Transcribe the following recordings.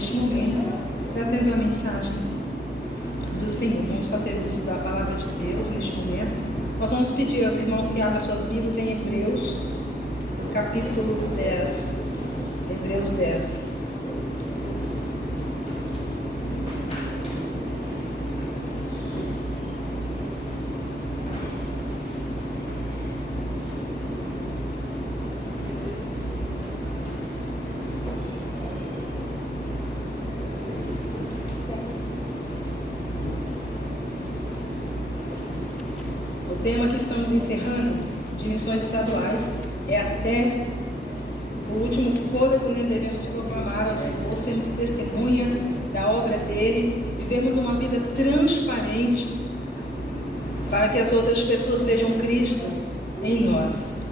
neste momento, trazendo a mensagem do Senhor. Vamos fazer uso da palavra de Deus neste momento. Nós vamos pedir aos irmãos que abram suas Bíblias em Hebreus, capítulo 10. Hebreus 10. O tema que estamos encerrando, de missões estaduais, é até o último fôlego, né? Devemos proclamar ao Senhor, sermos testemunha da obra dele, vivermos uma vida transparente, para que as outras pessoas vejam Cristo em nós.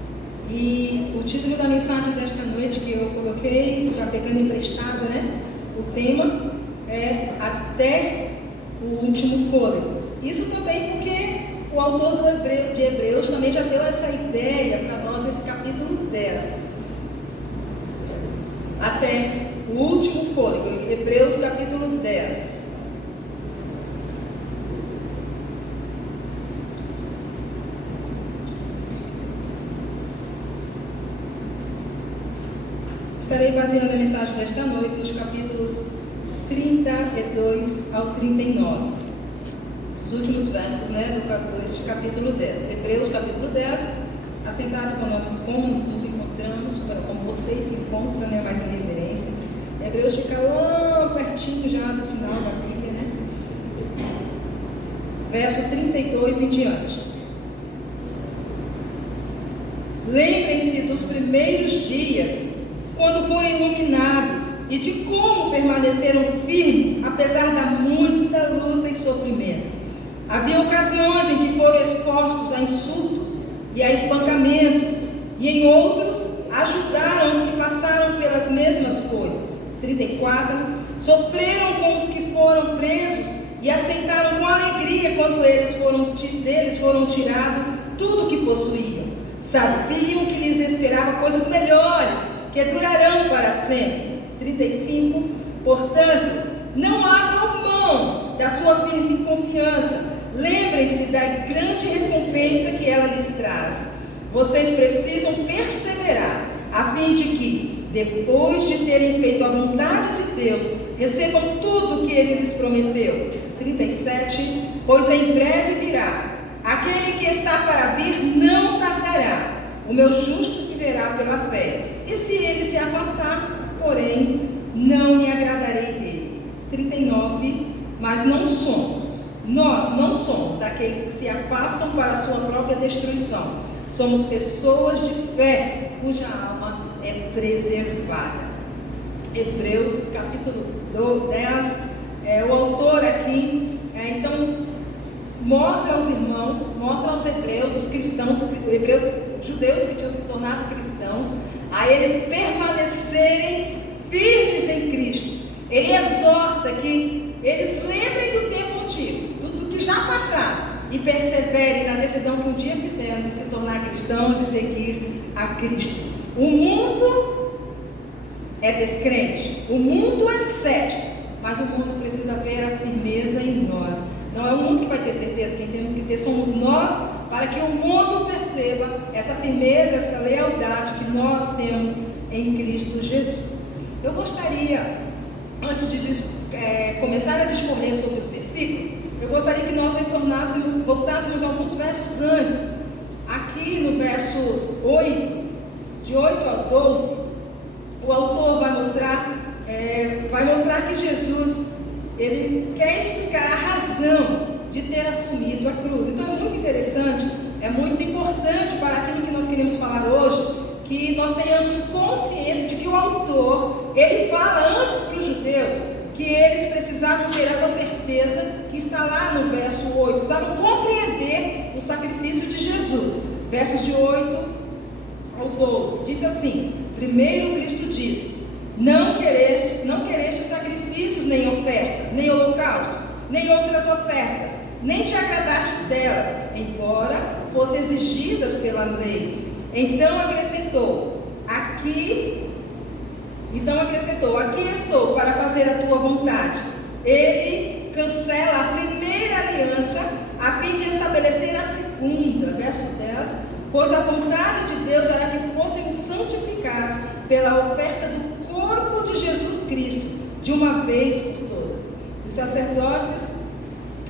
E o título da mensagem desta noite que eu coloquei, já pegando emprestado, né? O tema é Até o Último Fôlego. Isso também porque o autor de Hebreus também já deu essa ideia para nós nesse capítulo 10. Até o último fôlego, Hebreus capítulo 10. Estarei baseando a mensagem desta noite nos capítulos 32 ao 39. Os últimos versos, né, deste capítulo 10. Hebreus capítulo 10, assentado como nos encontramos, como vocês se encontram, né, mais em referência. Hebreus fica lá pertinho já do final da Bíblia, né? Verso 32 em diante. Lembrem-se dos primeiros dias, quando foram iluminados, e de como permaneceram firmes, apesar da muita luta e sofrimento. Havia ocasiões em que foram expostos a insultos e a espancamentos, e em outros ajudaram os que passaram pelas mesmas coisas. 34. Sofreram com os que foram presos e aceitaram com alegria quando deles foram tirados tudo o que possuíam. Sabiam que lhes esperava coisas melhores, que durarão para sempre. 35. Portanto, não abram mão da sua firme confiança. Lembrem-se da grande recompensa que ela lhes traz. Vocês precisam perseverar, a fim de que, depois de terem feito a vontade de Deus, recebam tudo o que Ele lhes prometeu. 37. Pois em breve virá. Aquele que está para vir não tardará. O meu justo viverá pela fé. E se ele se afastar, porém, não me agradarei dele. 39. Mas nós não somos daqueles que se afastam para a sua própria destruição. Somos pessoas de fé, cuja alma é preservada. Hebreus capítulo 10, o autor aqui, então, mostra aos irmãos, mostra aos hebreus, os cristãos, judeus que tinham se tornado cristãos, a eles permanecerem firmes em Cristo. Ele exorta que eles lembrem do tempo antigo, do que já passaram, e perseverem na decisão que um dia fizeram de se tornar cristãos, de seguir a Cristo. O mundo é descrente, o mundo é cético, mas o mundo precisa ver a firmeza em nós. Não é o mundo que vai ter certeza, quem temos que ter somos nós, para que o mundo perceba essa firmeza, essa lealdade que nós temos em Cristo Jesus. Eu gostaria, antes de começar a discorrer sobre os versículos, eu gostaria que nós voltássemos alguns versos antes. Aqui no verso 8, de 8 ao 12, o autor vai mostrar que Jesus, ele quer explicar a razão de ter assumido a cruz. Então é muito interessante, é muito importante para aquilo que nós queremos falar hoje, que nós tenhamos consciência de que o autor, ele fala antes para os judeus que eles precisavam ter essa certeza que está lá no verso 8, precisavam compreender o sacrifício de Jesus. Versos de 8 ao 12, diz assim: primeiro Cristo disse: não quereste sacrifícios, nem ofertas, nem holocaustos, nem outras ofertas, nem te agradaste delas, embora fossem exigidas pela lei. Então acrescentou: aqui Então acrescentou: aqui estou para fazer a tua vontade. Ele cancela a primeira aliança a fim de estabelecer a segunda, verso 10, pois a vontade de Deus era que fossem santificados pela oferta do corpo de Jesus Cristo, de uma vez por todas. Os sacerdotes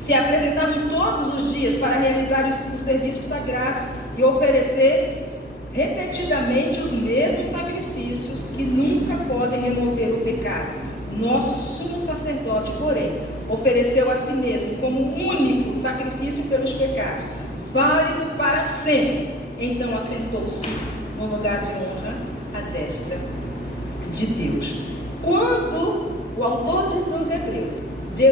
se apresentavam todos os dias para realizar os serviços sagrados e oferecer repetidamente os mesmos sacrifícios que nunca podem remover o pecado. Nosso sumo sacerdote, porém, ofereceu a si mesmo como único sacrifício pelos pecados, válido para sempre. Então assentou-se no lugar de honra à destra de Deus. Quando o autor dos Hebreus,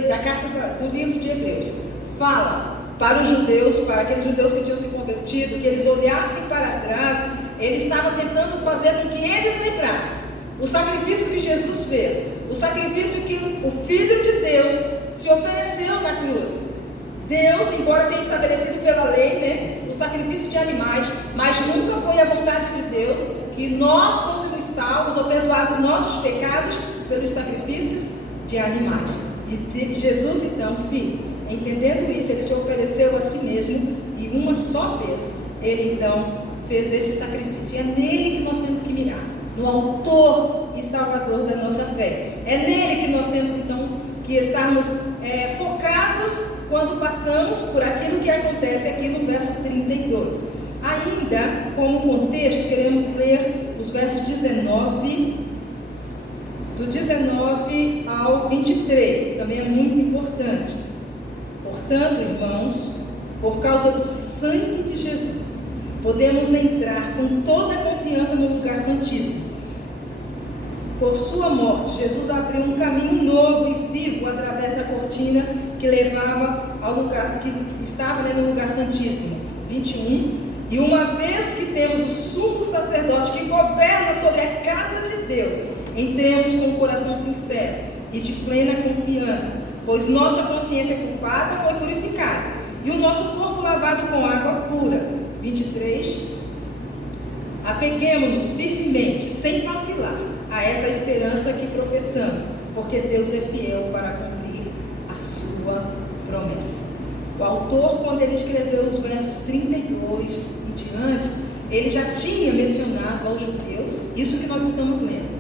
da carta do livro de Hebreus, fala para os judeus, para aqueles judeus que tinham se convertido, que eles olhassem para trás, ele estava tentando fazer com que eles lembrassem o sacrifício que Jesus fez, o sacrifício que o Filho de Deus se ofereceu na cruz. Deus, embora tenha estabelecido pela lei, né, o sacrifício de animais, mas nunca foi a vontade de Deus que nós fôssemos salvos ou perdoados nossos pecados pelos sacrifícios de animais. E Jesus, então, Filho, entendendo isso, ele se ofereceu a si mesmo e uma só vez ele então fez este sacrifício. E é nele que nós temos que mirar, no autor e salvador da nossa fé. É nele que nós temos então que estarmos focados quando passamos por aquilo que acontece aqui no verso 32. Ainda, como contexto, queremos ler os versos 19, do 19 ao 23, também é muito importante. Portanto, irmãos, por causa do sangue de Jesus, podemos entrar com toda a confiança no lugar santíssimo. Por sua morte, Jesus abriu um caminho novo e vivo através da cortina que levava ao lugar, que estava no lugar santíssimo. 21. E uma vez que temos o sumo sacerdote que governa sobre a casa de Deus, entremos com o coração sincero e de plena confiança, pois nossa consciência culpada foi purificada e o nosso corpo lavado com água pura. 23. Apeguemo-nos firmemente, sem vacilar, a essa esperança que professamos, porque Deus é fiel para cumprir a sua promessa. O autor, quando ele escreveu os versos 32 e diante, ele já tinha mencionado aos judeus isso que nós estamos lendo.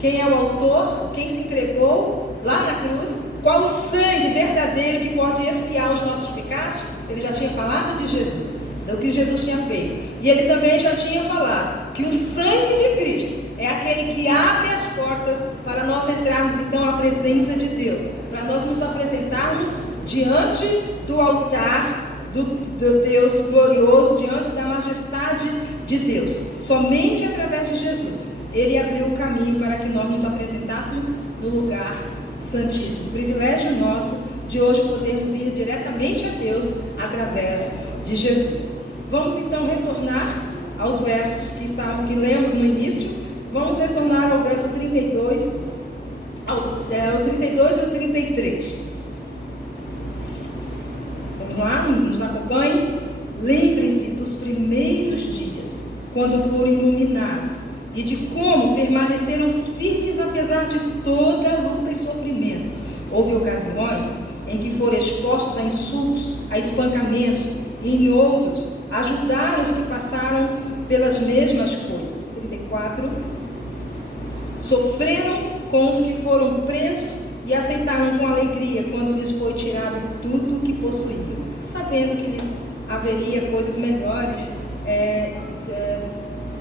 Quem é o autor? Quem se entregou lá na cruz? Qual o sangue verdadeiro que pode expiar os nossos pecados? Ele já tinha falado de Jesus, do que Jesus tinha feito. E ele também já tinha falado que o sangue de Cristo é aquele que abre as portas para nós entrarmos então à presença de Deus, para nós nos apresentarmos diante do altar do Deus glorioso, diante da majestade de Deus. Somente através de Jesus ele abriu o caminho para que nós nos apresentássemos no lugar santíssimo. Privilégio nosso de hoje podermos ir diretamente a Deus através de Jesus. Vamos então retornar aos versos que lemos no início. Vamos retornar ao verso 32, ao 32 e ao 33. Vamos lá, nos acompanhem. Lembrem-se dos primeiros dias, quando foram iluminados, e de como permaneceram firmes apesar de toda luta e sofrimento. Houve ocasiões em que foram expostos a insultos, a espancamentos, e em outros ajudaram os que passaram pelas mesmas coisas. 34. Sofreram com os que foram presos e aceitaram com alegria quando lhes foi tirado tudo o que possuíam, sabendo que lhes haveria coisas melhores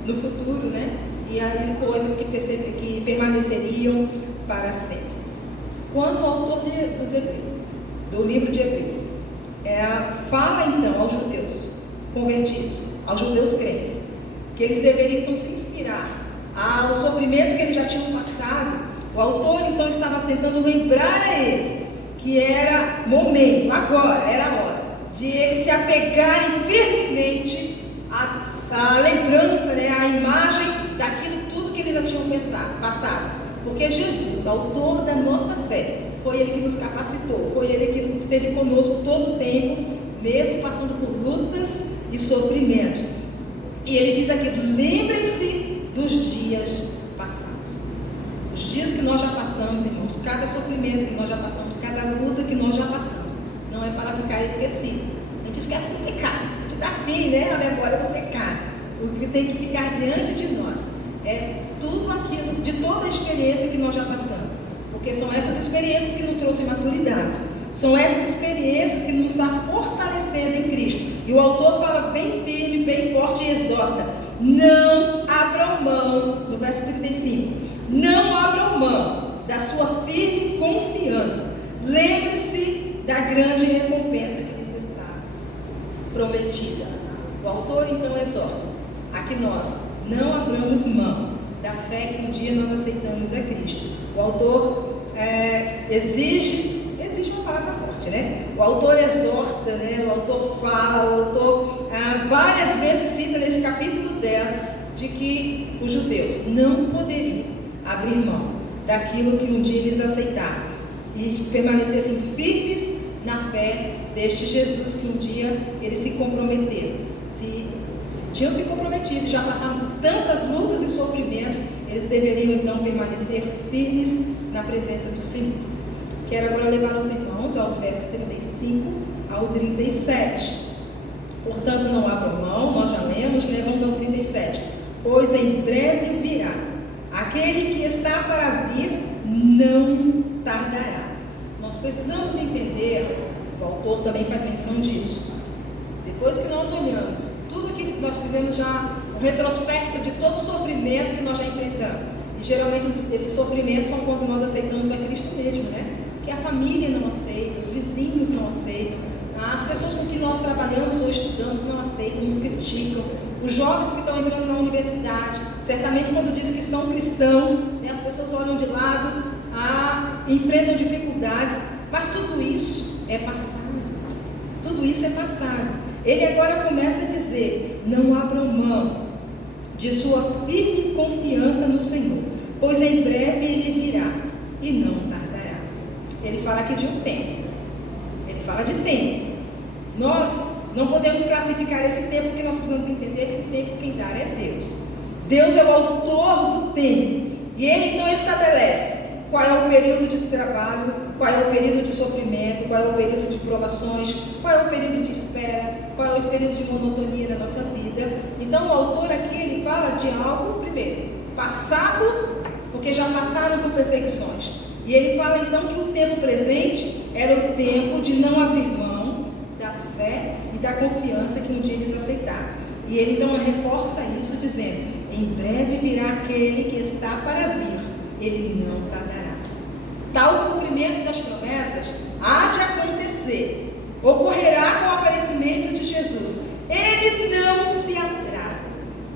no futuro, né? E coisas que permaneceriam para sempre. Quando o autor dos Hebreus, do livro de Hebreus, fala então aos judeus convertidos, aos judeus crentes, que eles deveriam então se inspirar ao sofrimento que eles já tinham passado, o autor então estava tentando lembrar a eles que era momento, agora era a hora de eles se apegarem firmemente à lembrança, né, à imagem daquilo tudo que eles já tinham passado, porque Jesus, autor da nossa fé, foi ele que nos capacitou, foi ele que esteve conosco todo o tempo, mesmo passando por lutas e sofrimentos. E ele diz aqui: lembrem-se dos dias passados. dias que nós já passamos, irmãos, cada sofrimento que nós já passamos, cada luta que nós já passamos, não é para ficar esquecido. A gente esquece do pecado, a gente dá fim, né, à memória do pecado. O que tem que ficar diante de nós é tudo aquilo, de toda a experiência que nós já passamos, porque são essas experiências que nos trouxem maturidade, são essas experiências que nos estão fortalecendo em Cristo. E o autor fala bem firme, bem forte e exorta: não abram mão, no verso 35, não abram mão da sua firme confiança, lembre-se da grande recompensa que lhes está prometida. O autor então exorta a que nós não abramos mão da fé que um dia nós aceitamos a Cristo. O autor exige uma palavra forte, né? O autor exorta, né? O autor fala, o autor várias vezes cita nesse capítulo 10 de que os judeus não poderiam abrir mão daquilo que um dia eles aceitaram e permanecessem firmes na fé deste Jesus que um dia eles se comprometeram. Se tinham se comprometido, já passaram por tantas lutas e sofrimentos, eles deveriam então permanecer firmes na presença do Senhor. Quero agora levar os irmãos aos versos 35 ao 37. Portanto, não abram mão, nós já lemos, né? Vamos ao 37. Pois em breve virá. Aquele que está para vir não tardará. Nós precisamos entender, o autor também faz menção disso. Depois que nós olhamos tudo aquilo que nós fizemos já, um retrospecto de todo o sofrimento que nós já enfrentamos. E geralmente esses sofrimentos são quando nós aceitamos a Cristo mesmo, né? Que a família não aceita, os vizinhos não aceitam, as pessoas com que nós trabalhamos ou estudamos não aceitam, nos criticam, os jovens que estão entrando na universidade, certamente quando dizem que são cristãos, né, as pessoas olham de lado, enfrentam dificuldades, mas tudo isso é passado, tudo isso é passado. Ele agora começa a dizer: não abram mão de sua firme confiança no Senhor, pois em breve Ele virá e não tardará. Ele fala aqui de um tempo, ele fala de tempo. Nós não podemos classificar esse tempo, porque nós precisamos entender que o tempo quem dá é Deus. Deus é o autor do tempo, e Ele então estabelece qual é o período de trabalho, qual é o período de sofrimento, qual é o período de provações, qual é o período de espera, qual é o período de monotonia na nossa vida. Então o autor aqui, ele fala de algo, primeiro, passado, porque já passaram por perseguições. E ele fala então que o tempo presente era o tempo de não abrir mão da fé e da confiança que um dia eles aceitaram. E ele então reforça isso dizendo: em breve virá aquele que está para vir, ele não tardará. Tal cumprimento das promessas há de acontecer, ocorrerá com o aparecimento de Jesus. Ele não se atrasa.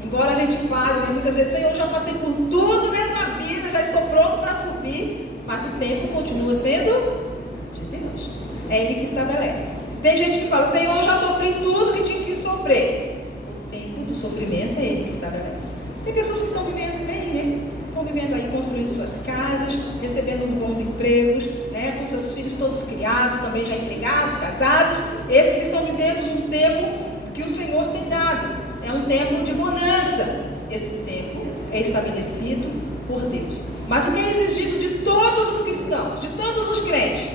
Embora a gente fale, né, muitas vezes: Senhor, eu já passei por tudo nessa vida, já estou pronto para subir, mas o tempo continua sendo de Deus. É Ele que estabelece. Tem gente que fala: Senhor, eu já sofri tudo que tinha que sofrer. O tempo do sofrimento é Ele que estabelece. Tem pessoas que estão vivendo bem, né? Estão vivendo aí, construindo suas casas, recebendo uns bons empregos, né? Com seus filhos todos criados, também já empregados, casados. Esses estão vivendo um tempo que o Senhor tem dado. É um tempo de bonança. Esse tempo é estabelecido por Deus. Mas o que é exigido de todos os cristãos, de todos os crentes?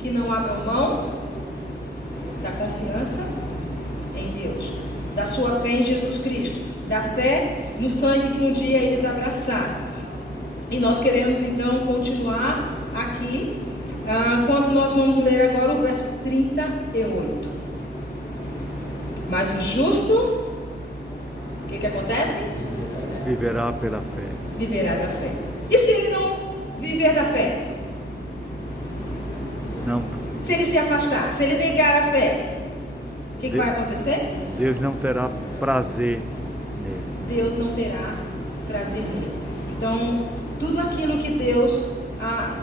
Que não abram mão da confiança em Deus, da sua fé em Jesus Cristo, da fé no sangue que um dia eles abraçaram. E nós queremos então continuar aqui, quando nós vamos ler agora o verso 38. Mas o justo, o que acontece? Viverá pela fé. Viverá da fé. E se ele não viver da fé? Não. Se ele se afastar, se ele negar a fé, o que vai acontecer? Deus não terá prazer nele. Deus não terá prazer nele. Então, tudo aquilo que Deus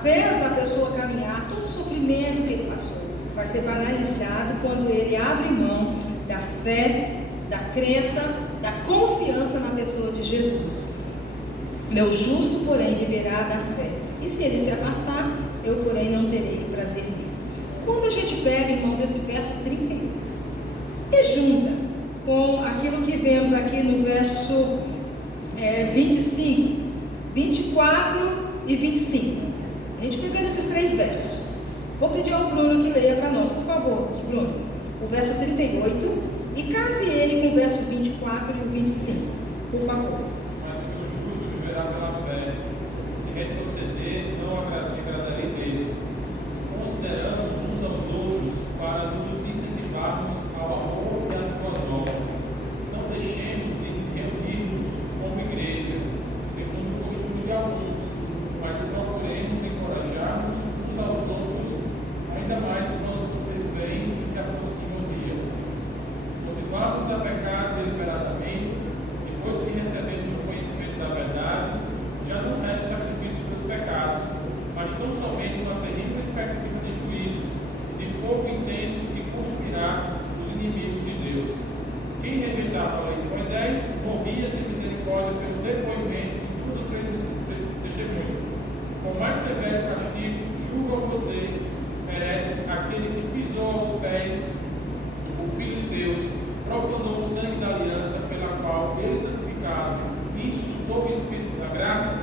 fez a pessoa caminhar, todo o sofrimento que ele passou, vai ser banalizado quando ele abre mão da fé, da crença, da confiança na pessoa de Jesus. Meu justo, porém, viverá da fé. E se ele se afastar, eu, porém, não terei prazer nele. Quando a gente pega, irmãos, esse verso 38 e junta com aquilo que vemos aqui no verso 25, 24 e 25. A gente pegando esses 3 versos. Vou pedir ao Bruno que leia para nós, por favor, Bruno, o verso 38 e case ele com o verso 24 e o 25, por favor. Mas o justo viverá pela fé, se retroceder, não agradarei dele. Consideramos uns aos outros para nos incentivarmos ao amor e às boas obras. Não deixemos de reunir-nos como igreja, segundo o costume de alguns, mas procuremos encorajar-nos uns aos outros, ainda mais quando vocês veem que se aproxima o dia. Se motivarmos a pecar deliberadamente, depois que recebemos o conhecimento da verdade, já não resta sacrifício pelos pecados, mas tão somente uma terrível expectativa de juízo, de fogo intenso que consumirá os inimigos de Deus. Quem rejeitava a lei de Moisés morria sem misericórdia pelo depoimento de 2 ou 3 testemunhas. Com mais severo castigo, julgo a vocês, merece aquele que pisou aos pés o Filho de Deus, profanou o sangue da aliança pela qual ele santificado e insultou o Espírito da graça,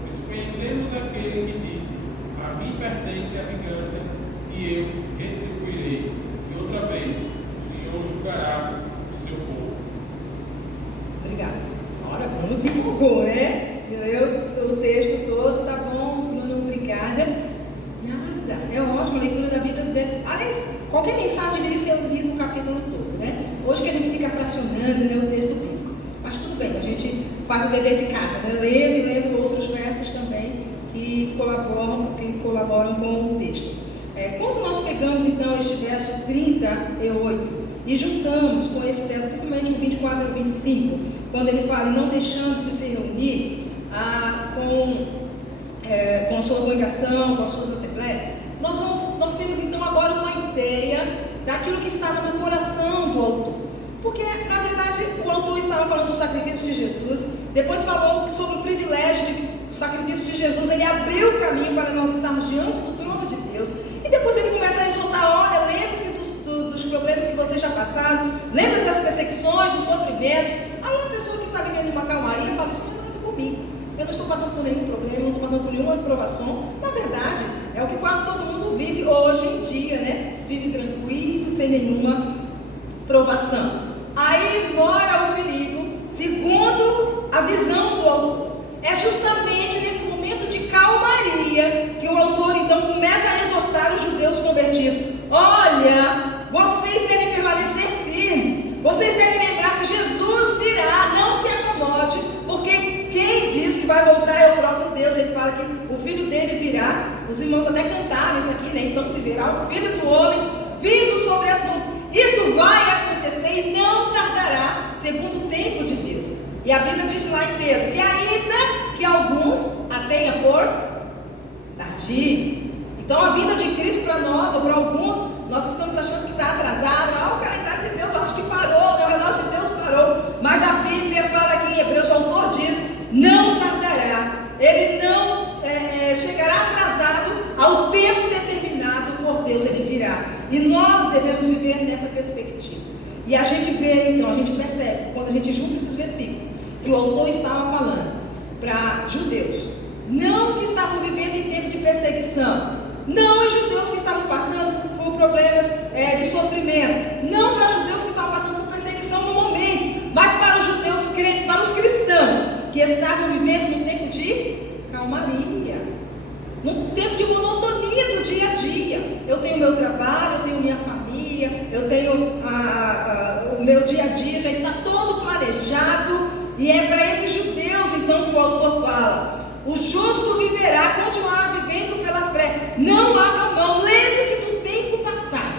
pois conhecemos aquele que disse: a mim pertence a vingança e eu retribuirei. E outra vez, o Senhor julgará o seu povo. Obrigada. Ora, como se empolgou, né? Eu o texto todo, tá bom, Bruno, obrigada. Nada, é ótimo, a leitura da Bíblia deve. Aliás, qualquer mensagem deveria ser lida o capítulo todo, né? Hoje que a gente fica fracionando, né, o texto bíblico. Mas tudo bem, a gente faz o dever de casa, né? Lendo e lendo outros versos também que colaboram com o texto. Quando nós pegamos então este verso 38 e juntamos com esse verso, principalmente o 24 e o 25, quando ele fala, não deixando de se reunir com a sua congregação, com as suas assembleias, nós temos então agora uma ideia daquilo que estava no coração do autor. Porque, na verdade, o autor estava falando do sacrifício de Jesus, depois falou sobre o privilégio de que o sacrifício de Jesus, ele abriu o caminho para nós estarmos diante do trono de Deus, e depois ele começa a exortar, olha, lembre-se dos problemas que vocês já passaram, lembre-se das perseguições, dos sofrimentos. Aí a pessoa que está vivendo uma calmaria fala, isso não é comigo, eu não estou passando por nenhum problema, não estou passando por nenhuma provação. Na verdade, é o que quase todo mundo vive hoje em dia, né? Vive tranquilo, sem nenhuma provação. Aí mora o perigo, segundo a visão do autor. É justamente nesse momento de calmaria que o autor então começa a exortar os judeus convertidos. Olha, vocês devem permanecer firmes, vocês devem lembrar que Jesus virá, não se acomode, porque quem diz que vai voltar é o próprio Deus. Ele fala que o Filho dele virá, os irmãos até cantaram isso aqui, né? Então se virá o Filho do Homem vindo sobre as nuvens. Isso vai acontecer e não tardará, segundo o tempo de Deus. E a Bíblia diz lá em Pedro, que ainda que alguns a tenha por tardio. Então a vinda de Cristo para nós, ou para alguns, nós estamos achando que está atrasado. O calendário de Deus, eu acho que parou, né? O relógio de Deus parou. Mas a Bíblia fala aqui em Hebreus, o autor diz, não tardará. Ele não chegará atrasado ao tempo determinado por Deus, ele virá. E nós devemos viver nessa perspectiva. E a gente vê, então, a gente percebe, quando a gente junta esses versículos, que o autor estava falando para judeus, não que estavam vivendo em tempo de perseguição, não os judeus que estavam passando por problemas de sofrimento, não para os judeus que estavam passando por perseguição no momento, mas para os judeus crentes, para os cristãos, que estavam vivendo num tempo de calmaria, num tempo de monotonia do dia a dia. Eu tenho meu trabalho, eu tenho minha família, eu tenho o meu dia a dia, já está todo planejado, e é para esses judeus então que o autor fala, o justo viverá, continuará vivendo pela fé, não abra mão, lembre-se do tempo passado,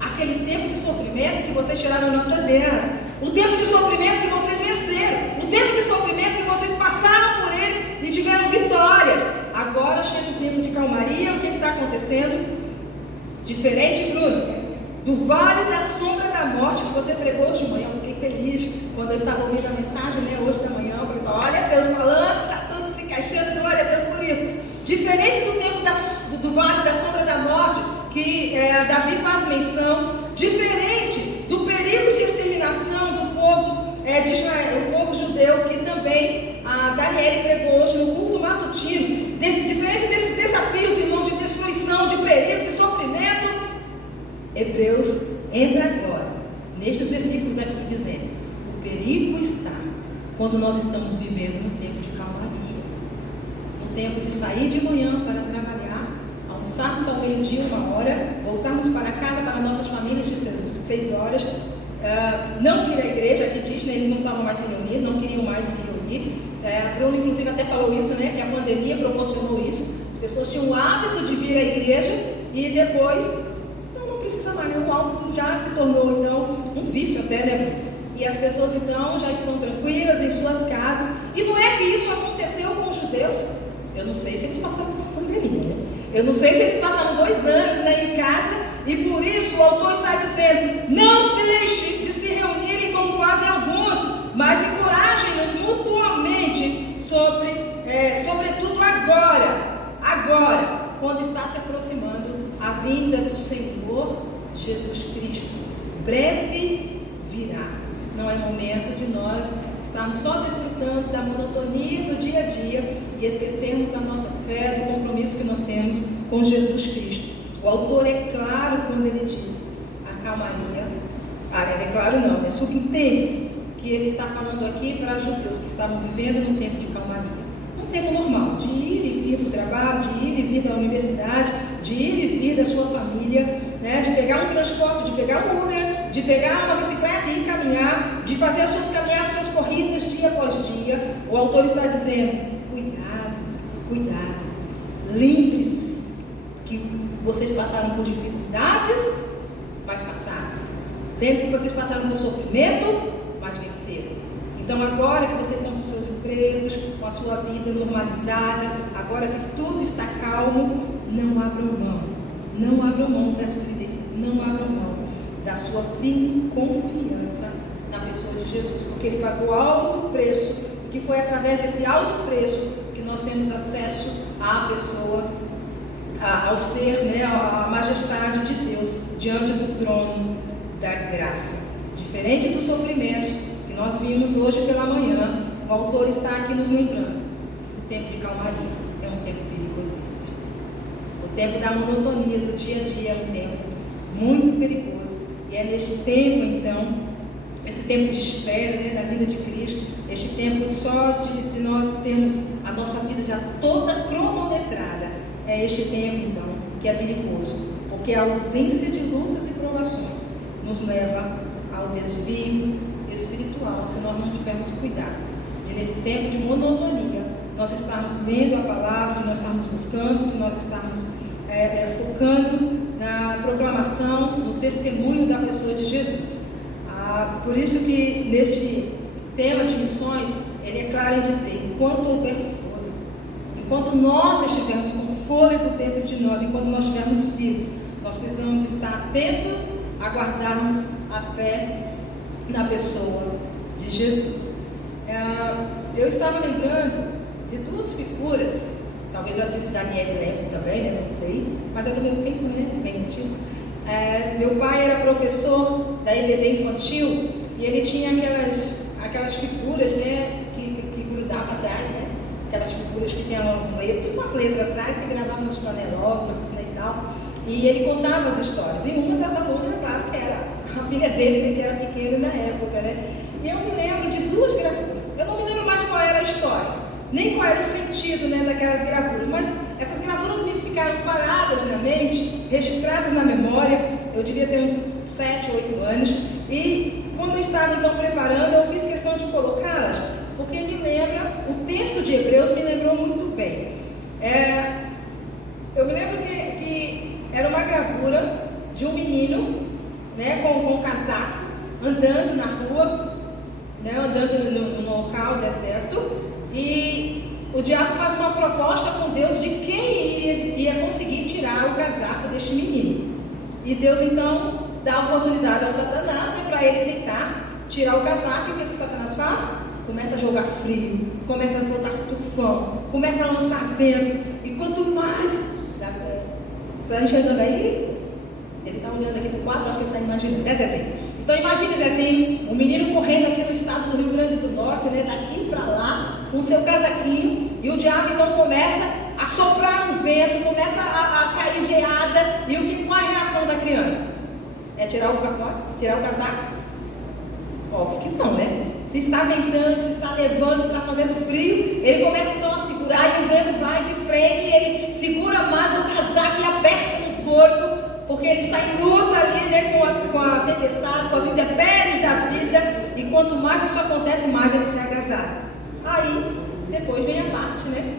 aquele tempo de sofrimento que vocês tiraram nota 10, o tempo de sofrimento que vocês venceram, o tempo de sofrimento que vocês passaram por eles e tiveram vitórias. Agora chega o tempo de calmaria. O que está acontecendo? Diferente, Bruno, do vale da sombra da morte que você pregou hoje de manhã. Eu fiquei feliz quando eu estava ouvindo a mensagem, né, hoje da manhã. Eu falei, olha Deus falando, está tudo se encaixando, glória a Deus por isso. Diferente do tempo do vale da sombra da morte, que Davi faz menção, diferente do período de exterminação do povo de Israel, o povo judeu, que também a Daniele pregou hoje no culto matutino. diferente desses desafios, irmão, de destruição, de perigo, de sofrimento, Hebreus entra agora, nestes versículos aqui, dizendo: o perigo está quando nós estamos vivendo um tempo de calmaria, um tempo de sair de manhã para trabalhar, almoçarmos ao meio-dia, 1h, voltarmos para casa, para nossas famílias de 6 horas, não vir à igreja, aqui diz, né, eles não estavam mais se reunir, não queriam mais se reunir. Bruno, inclusive, até falou isso, né, que a pandemia proporcionou isso. As pessoas tinham o hábito de vir à igreja e depois, então não precisa mais, né, o hábito já se tornou, então, um vício até, né? E as pessoas, então, já estão tranquilas em suas casas. E não é que isso aconteceu com os judeus. Eu não sei se eles passaram por pandemia, né? Eu não sei se eles passaram 2 anos, né, em casa. E por isso o autor está dizendo: não deixe de se reunirem como fazem alguns, mas encorajem-nos mutuamente, sobretudo agora, quando está se aproximando a vinda do Senhor Jesus Cristo. Breve virá. Não é momento de nós estarmos só desfrutando da monotonia do dia a dia e esquecermos da nossa fé, do compromisso que nós temos com Jesus Cristo. O autor é claro quando ele diz: a calmaria, é claro não, subentende-se que ele está falando aqui para judeus que estavam vivendo num tempo de calmaria, num tempo normal, de ir e vir do trabalho, de ir e vir da universidade, de ir e vir da sua família, né, de pegar um transporte, de pegar um Uber, de pegar uma bicicleta e ir caminhar, de fazer as suas caminhadas, suas corridas dia após dia. O autor está dizendo: cuidado, lembre-se que vocês passaram por dificuldades, mas passaram. Lembre-se que vocês passaram por sofrimento, mas venceram. Então agora que vocês estão com seus empregos, com a sua vida normalizada, agora que tudo está calmo, não abram mão, verso 35, não abram mão da sua firme confiança na pessoa de Jesus, porque Ele pagou alto preço, que foi através desse alto preço que nós temos acesso à pessoa, ao ser, né, à majestade de Deus diante do trono da graça. Diferente dos sofrimentos que nós vimos hoje pela manhã, o autor está aqui nos lembrando: o tempo de calmaria é um tempo perigosíssimo. O tempo da monotonia do dia a dia é um tempo muito perigoso. E é neste tempo, então, esse tempo de espera, né, da vida de Cristo, este tempo só de nós termos a nossa vida já toda cronometrada, é este tempo, então, que é perigoso, porque a ausência de lutas e provações nos leva ao desvio espiritual, se nós não tivermos cuidado. E nesse tempo de monotonia, nós estarmos lendo a palavra, de nós estarmos buscando, de nós estarmos focando na proclamação, no testemunho da pessoa de Jesus. Por isso que nesse tema de missões, ele é claro em dizer: enquanto houver fôlego, enquanto nós estivermos com fôlego dentro de nós, enquanto nós estivermos vivos, nós precisamos estar atentos a guardarmos a fé na pessoa de Jesus. Eu estava lembrando de 2 figuras, talvez a de Daniele lembre também, né? Não sei, mas é do meu tempo, né? Bem antigo. Meu pai era professor da EBD infantil e ele tinha aquelas figuras, né, que grudavam atrás, né? Aquelas figuras que tinham umas letras atrás, que gravavam nos flanelógrafos, né, e tal. E ele contava as histórias. E uma das alunas, claro, que era a filha dele, que era pequena na época, né? E eu me lembro de 2 gravuras. Eu não me lembro mais qual era a história, nem qual era o sentido, né, daquelas gravuras, mas essas gravuras me ficaram paradas na mente, registradas na memória. Eu devia ter uns 7, 8 anos, e quando eu estava então preparando, eu fiz questão de colocá-las, porque me lembra, o texto de Hebreus me lembrou muito bem. Eu me lembro que era uma gravura de um menino, né, com um casaco, andando na rua, né, andando no local deserto, e o diabo faz uma proposta com Deus de quem ia conseguir tirar o casaco deste menino. E Deus então dá a oportunidade ao Satanás, né, para ele tentar tirar o casaco. E o que o Satanás faz? Começa a jogar frio, começa a botar tufão, começa a lançar ventos, e quanto mais... Está enxergando aí? Ele está olhando aqui para o quadro, acho que ele está imaginando, né, Zezinho? Então imagine, Zezinho, um menino correndo aqui no estado do Rio Grande do Norte, né, daqui para lá, com seu casaquinho, e o diabo então começa a soprar um vento, começa a cair geada, e qual a reação da criança? É tirar o capote? Tirar o casaco? Óbvio que não, né? Se está ventando, se está levando, se está fazendo frio, ele começa então a segurar, e o vento vai de frente, e ele segura mais o casaco e aperta no corpo, porque ele está em luta ali, né, com a tempestade, com as intempéries da vida, e quanto mais isso acontece, mais ele se agasalha. Aí, depois vem a parte, né,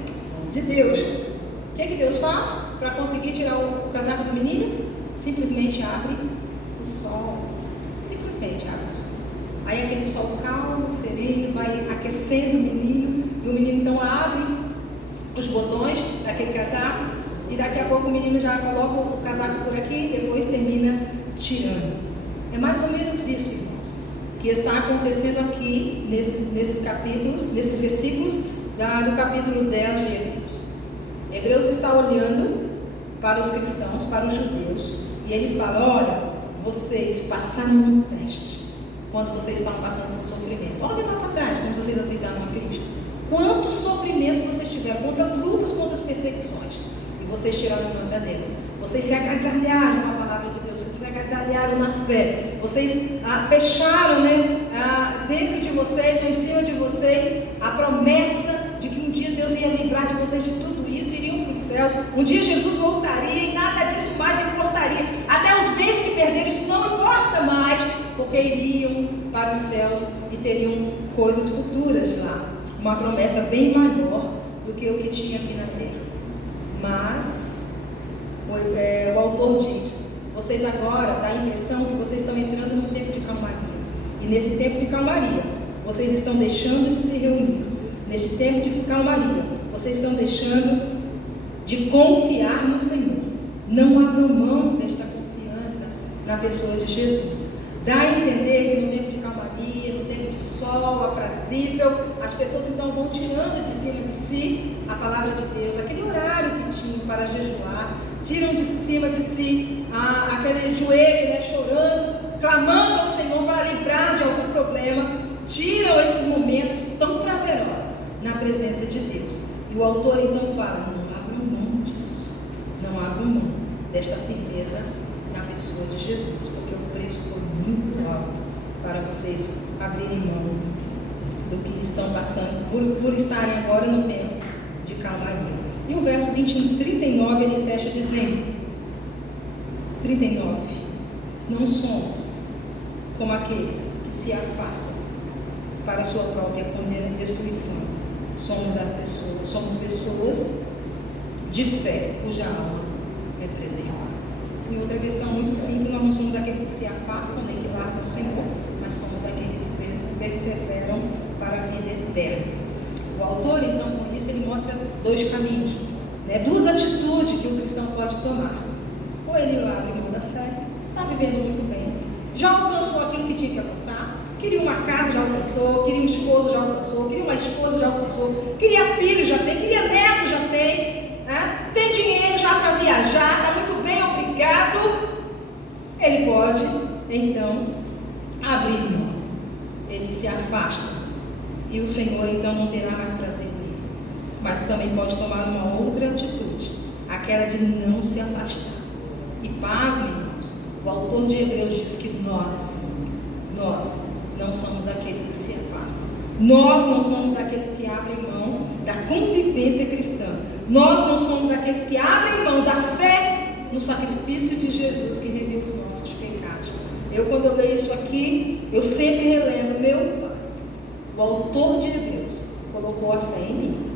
de Deus. O que Deus faz para conseguir tirar o casaco do menino? Simplesmente abre o sol. Simplesmente abre o sol. Aí aquele sol calmo, sereno, vai aquecendo o menino, e o menino então abre os botões daquele casaco, e daqui a pouco o menino já coloca o casaco por aqui e depois termina tirando. É mais ou menos isso, irmãos, que está acontecendo aqui nesses capítulos, nesses versículos do capítulo 10 de Hebreus. Hebreus está olhando para os cristãos, para os judeus, e ele fala: olha, vocês passaram um teste quando vocês estavam passando por sofrimento. Olha lá para trás, quando vocês aceitaram a Cristo. Quanto sofrimento vocês tiveram, quantas lutas, quantas perseguições. Vocês tiraram conta deles. Vocês se agasalharam com a palavra de Deus, vocês se agasalharam na fé. Vocês fecharam, né, dentro de vocês, ou em cima de vocês, a promessa de que um dia Deus ia livrar de vocês de tudo isso, iriam para os céus. Um dia Jesus voltaria e nada disso mais importaria. Até os bens que perderam, isso não importa mais, porque iriam para os céus e teriam coisas futuras lá. Uma promessa bem maior do que o que tinha aqui na terra. Mas o autor diz: vocês agora dá a impressão que vocês estão entrando num tempo de calmaria, e nesse tempo de calmaria vocês estão deixando de se reunir. Neste tempo de calmaria vocês estão deixando de confiar no Senhor. Não abram mão desta confiança na pessoa de Jesus. Dá a entender que no tempo de calmaria, no tempo de sol aprazível, as pessoas então vão tirando de cima de si a palavra de Deus, aquele horário que tinham para jejuar, tiram de cima de si aquele joelho, né, chorando, clamando ao Senhor para livrar de algum problema, tiram esses momentos tão prazerosos na presença de Deus. E o autor então fala: não abram mão disso, não abram mão desta firmeza na pessoa de Jesus, porque o preço foi muito alto para vocês abrirem mão do que estão passando, por estarem agora no tempo de calmaria. E o verso 39 ele fecha dizendo: 39, não somos como aqueles que se afastam para a sua própria destruição. Somos pessoas de fé, cuja alma é preservada. Em outra versão muito simples, nós não somos daqueles que se afastam nem que largam o Senhor, mas somos daqueles que perseveram para a vida eterna. O autor, então, com isso, ele mostra dois caminhos, né? Duas atitudes que o cristão pode tomar. Ou ele abre mão da fé, está vivendo muito bem, já alcançou aquilo que tinha que alcançar, queria uma casa, já alcançou, queria um esposo, já alcançou, queria uma esposa, já alcançou, queria filho, já tem, queria neto, já tem, né? Tem dinheiro já para viajar, está muito bem, obrigado. Ele pode, então, abrir mão, ele se afasta, e o Senhor então não terá mais prazer nele. Mas também pode tomar uma outra atitude, aquela de não se afastar. E pasmem, irmãos, o autor de Hebreus diz que nós não somos daqueles que se afastam. Nós não somos daqueles que abrem mão da convivência cristã. Nós não somos daqueles que abrem mão da fé no sacrifício de Jesus que remia os nossos pecados. Quando eu leio isso aqui, eu sempre relembro meu pai. O autor de Hebreus colocou a fé em mim.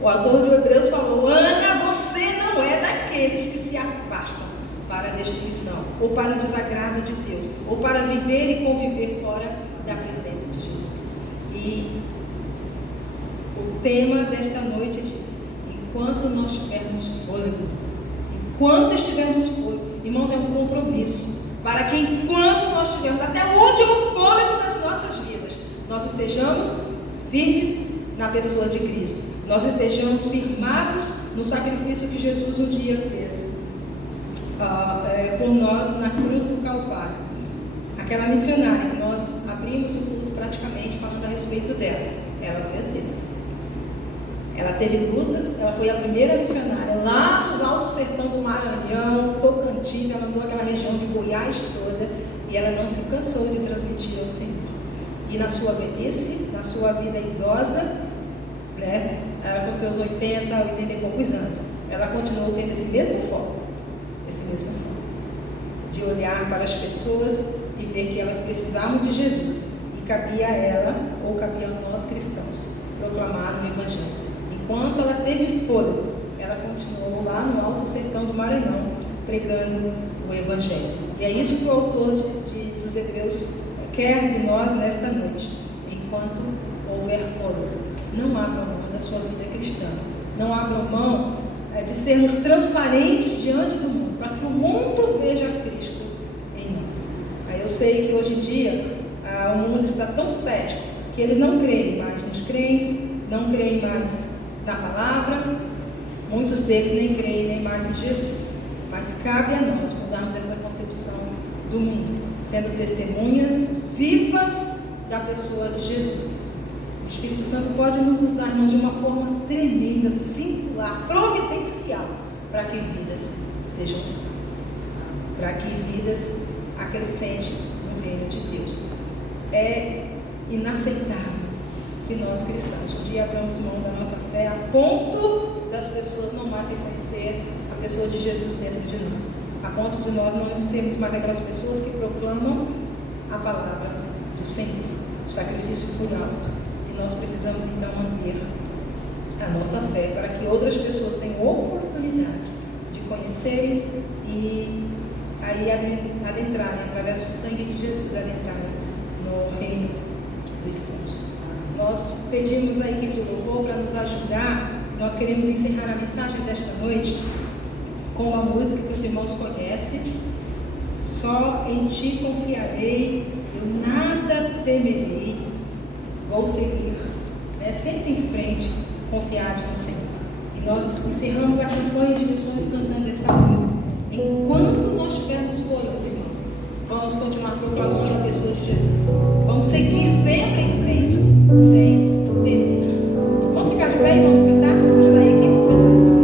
O autor de Hebreus falou: Ana, você não é daqueles que se afastam para a destruição, ou para o desagrado de Deus, ou para viver e conviver fora da presença de Jesus. E o tema desta noite diz: enquanto nós tivermos fôlego, enquanto estivermos fôlego, irmãos, é um compromisso, para que enquanto nós tivermos até o último fôlego das nossas vidas, nós estejamos firmes na pessoa de Cristo, nós estejamos firmados no sacrifício que Jesus um dia fez por nós na cruz do Calvário. Aquela missionária que nós abrimos o culto praticamente falando a respeito dela, ela fez isso. Ela teve lutas, ela foi a primeira missionária lá nos altos sertão do Maranhão, Tocantins, ela andou aquela região de Goiás toda e ela não se cansou de transmitir ao Senhor. E na sua velhice, na sua vida idosa, né, com seus 80 e poucos anos, ela continuou tendo esse mesmo foco, de olhar para as pessoas e ver que elas precisavam de Jesus e cabia a ela, ou cabia a nós cristãos, proclamar o Evangelho. Enquanto ela teve fôlego, ela continuou lá no alto sertão do Maranhão, pregando o Evangelho. E é isso que o autor dos Hebreus quer de nós nesta noite. Enquanto houver fôlego, não abra mão da sua vida cristã. Não abra mão de sermos transparentes diante do mundo, para que o mundo veja Cristo em nós. Aí eu sei que hoje em dia o mundo está tão cético que eles não creem mais nos crentes, não creem mais na palavra, muitos deles nem creem nem mais em Jesus. Mas cabe a nós mudarmos essa concepção do mundo, sendo testemunhas vivas da pessoa de Jesus. O Espírito Santo pode nos usar, irmãos, de uma forma tremenda, singular, providencial, para que vidas sejam salvas, para que vidas acrescentem no reino de Deus. É inaceitável que nós cristãos um dia abramos mão da nossa fé a ponto das pessoas não mais reconhecer a pessoa de Jesus dentro de nós, a ponto de nós não sermos mais aquelas pessoas que proclamam a palavra do Senhor. O sacrifício foi alto e nós precisamos então manter a nossa fé para que outras pessoas tenham oportunidade de conhecerem e aí adentrarem, através do sangue de Jesus, adentrarem no reino dos céus. Nós pedimos à equipe do louvor para nos ajudar. Nós queremos encerrar a mensagem desta noite com a música que os irmãos conhecem. Só em ti confiarei, eu nada temerei, vou seguir, sempre em frente, confiados no Senhor. E nós encerramos a campanha de missões cantando esta música. Enquanto nós tivermos fôlego, irmãos, vamos continuar proclamando a pessoa de Jesus. Vamos seguir sempre em frente, sem temer. Vamos ficar de pé e vamos cantar? Vamos ajudar a equipe a cantar essa música.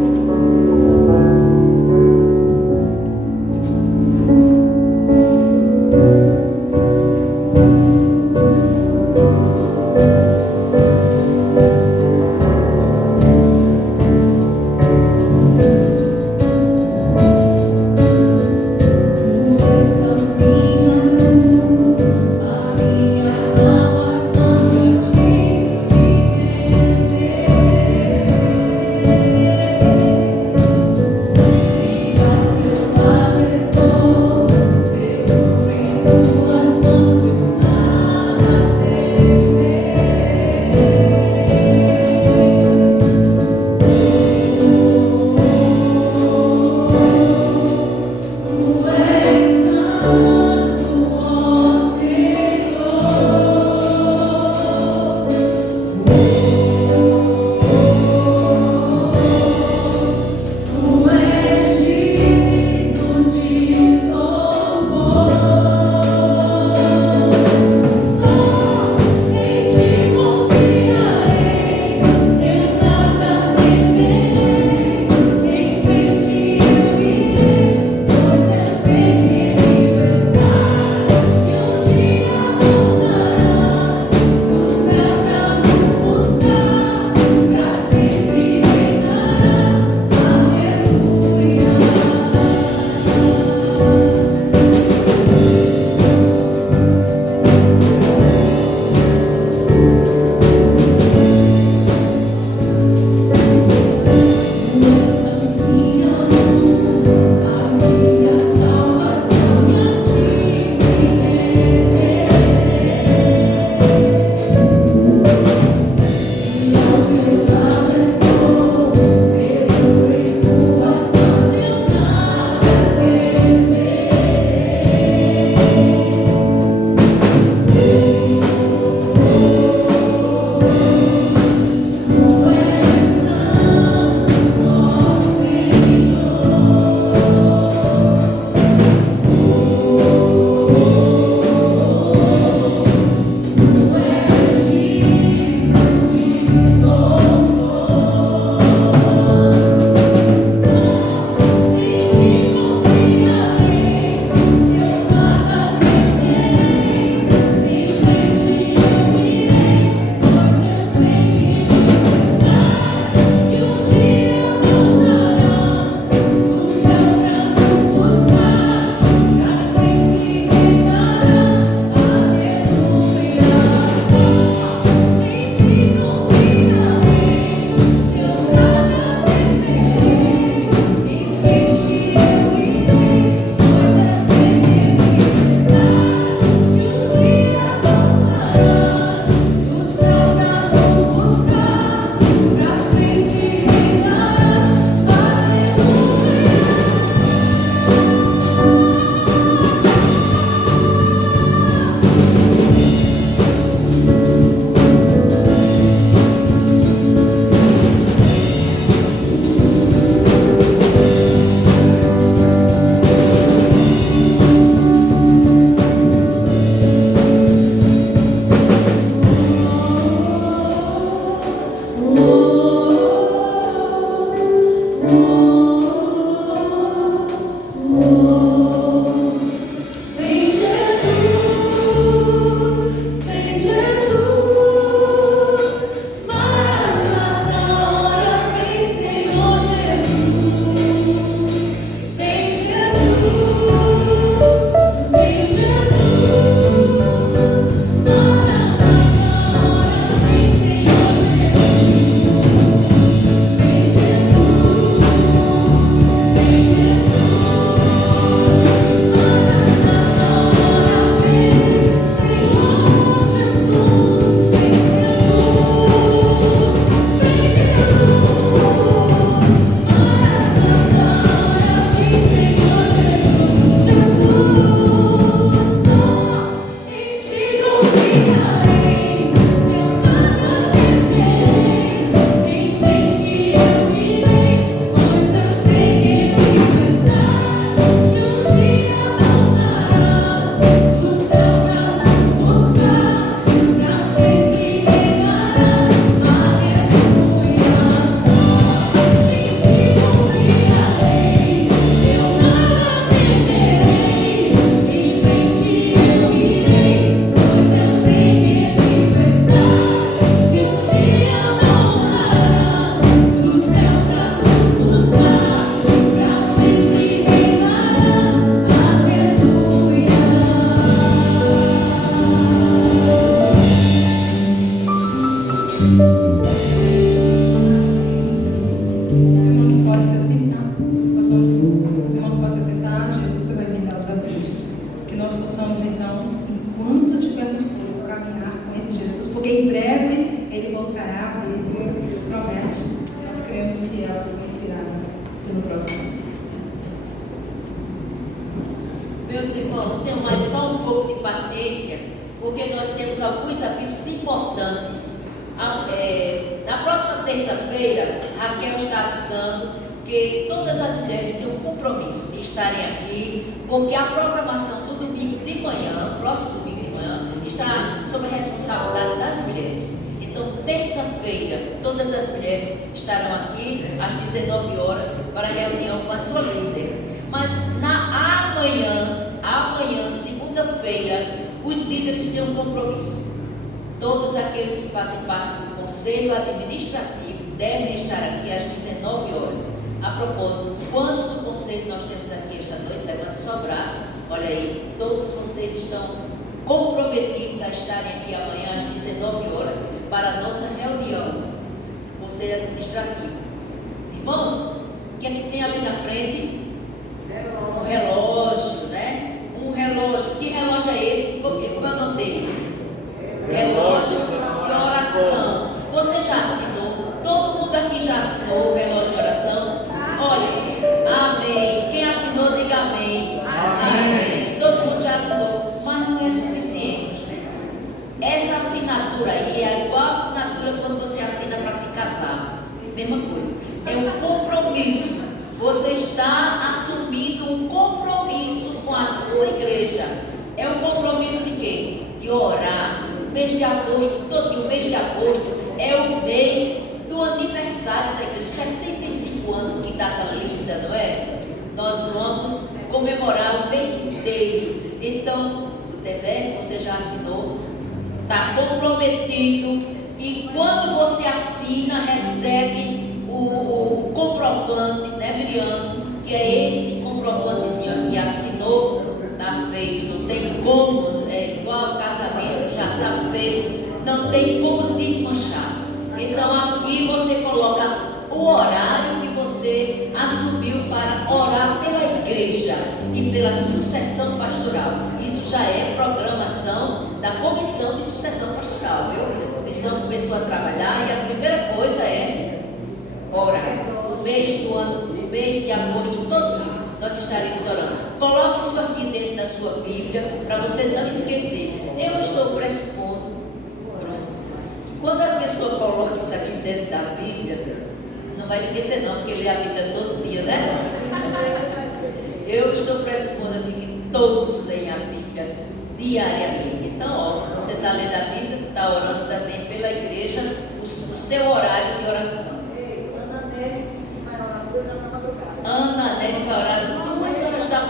Ana Nery vai orar 2 horas da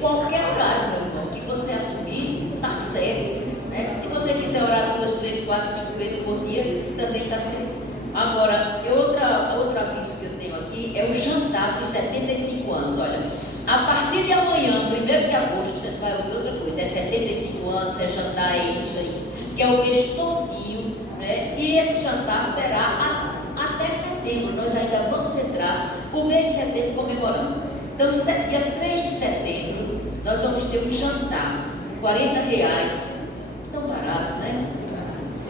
qualquer horário, meu irmão, que você assumir, está certo, né? Se você quiser orar 2, 3, 4, 5 vezes por dia, também está certo. Agora, outro aviso que eu tenho aqui é o jantar dos 75 anos. Olha, a partir de amanhã, 1º de agosto, você vai ouvir outra coisa, é 75 anos, é jantar, é isso, que é o mês todinho, né? E esse jantar será até setembro. Nós ainda vamos entrar o mês de setembro comemorando. Então, dia 3 de setembro, nós vamos ter um jantar, R$40, tão barato, né?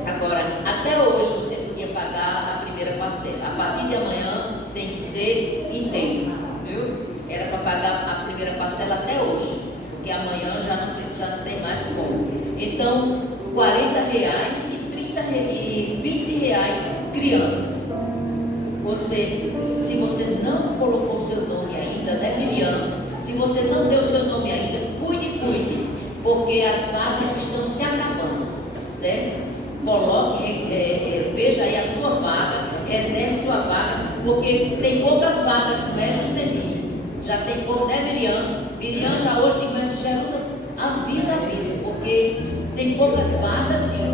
Agora, até hoje você podia pagar a primeira parcela. A partir de amanhã tem que ser inteiro, viu? Era para pagar a primeira parcela até hoje, porque amanhã já não tem mais como. Então, R$40 e R$20 crianças. Se você não colocou seu nome ainda, né, Miriam? Se você não deu seu nome ainda, cuide, porque as vagas estão se acabando, certo? Coloque, veja aí a sua vaga, reserve sua vaga, porque tem poucas vagas no Erjo Ceni. Já tem pouco, né, Miriam? Miriam já hoje tem mais de Jerusalém. Avisa, porque tem poucas vagas e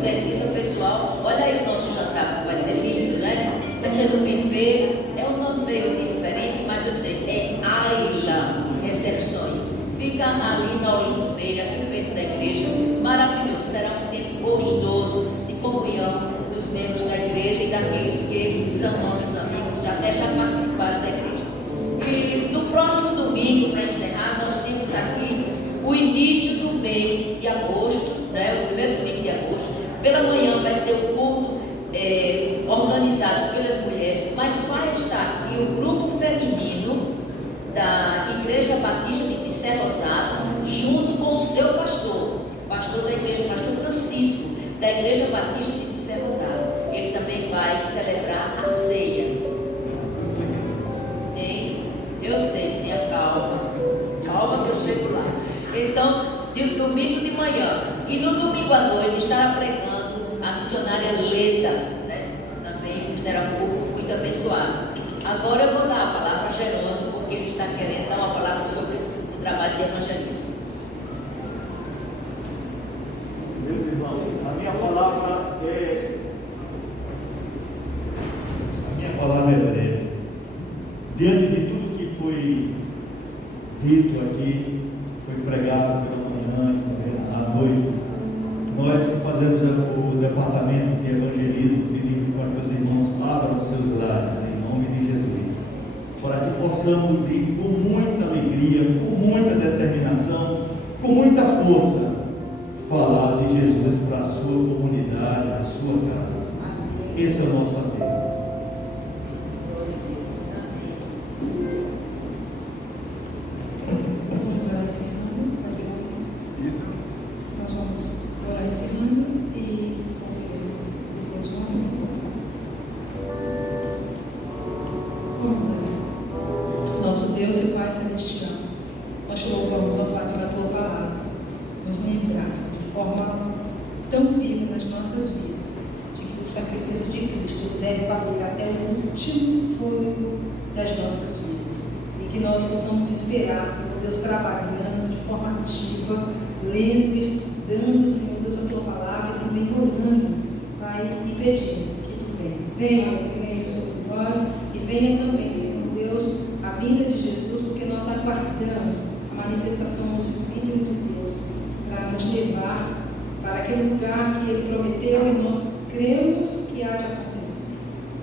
precisa pessoal. Olha aí o nosso jantar, vai ser lindo, né? Vai ser no buffet, é um nome meio diferente, mas eu sei, é Ayla Recepções. Fica ali na Olinto Meira, aqui perto da igreja, maravilhoso. Será um tempo gostoso de comunhão dos membros da igreja e daqueles que são nossos amigos, até já participaram da igreja. E no próximo domingo, para encerrar, nós temos aqui o início do mês de agosto, né, o primeiro domingo de agosto. Pela manhã vai ser o culto organizado pelas mulheres, mas vai estar aqui o grupo feminino da Igreja Batista de Tissé Rosado, junto com o seu pastor da igreja, pastor Francisco, da Igreja Batista de Tissé Rosado. Ele também vai celebrar a ceia. Eu sei, tenha calma que eu chego lá. Então, de domingo de manhã e no domingo à noite estará pregando a missionária Leda, né? Também será um pouco muito abençoado. Agora eu vou dar a palavra a Jerônimo, porque ele está querendo dar uma palavra sobre o trabalho de evangelismo. Meus irmãos, a minha palavra é breve. Diante de tudo que foi dito aqui, foi pregado pela manhã e à noite, nós que fazemos o departamento de evangelismo, pedimos para que os irmãos abram os seus lares em nome de Jesus, para que possamos ir com muita alegria, com muita determinação, com muita força, falar de Jesus para a sua comunidade, a sua casa. Esse é o nosso apelo. Nós vamos orar encerrando e depois vamos orar. Nosso Deus e Pai Celestial, nós te louvamos, ó Pai, pela tua palavra, nos lembrar de forma tão firme nas nossas vidas de que o sacrifício de Cristo deve valer até o último fôlego das nossas vidas e que nós possamos esperar, Senhor Deus, trabalhando de forma ativa, lendo, estudando, Senhor Deus, a tua palavra e também orando, Pai, e pedindo que tu venha sobre nós e venha também, Senhor Deus, a vinda de Jesus, porque nós aguardamos a manifestação do Filho de Deus para nos levar para aquele lugar que Ele prometeu e nós cremos que há de acontecer.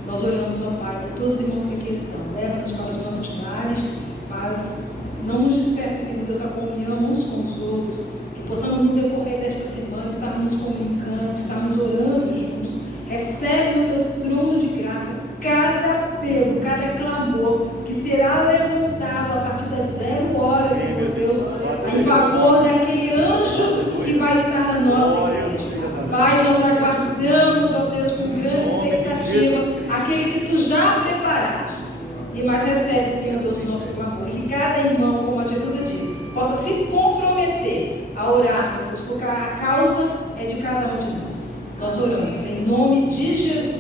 Nós oramos, ó Pai, por todos os irmãos que aqui estão, leva-nos para os nossos lares, mas não nos despeça, Senhor Deus, a comunhão uns com os outros, que possamos no decorrer desta semana estarmos nos comunicando, estarmos orando juntos. Recebe no teu trono de graça cada apelo, cada clamor que será levantado a partir das 0 horas, Senhor Deus, em favor daquele anjo que vai estar na nossa igreja. Pai, nós aguardamos, ó Deus, com grande expectativa, aquele que tu já preparaste. E mais recebe, Senhor Deus, o nosso clamor. E que cada irmão, como a Jerusa diz, possa se comprometer a orar, Senhor Deus, porque a causa é de cada um de nós. Nós oramos em nome de Jesus.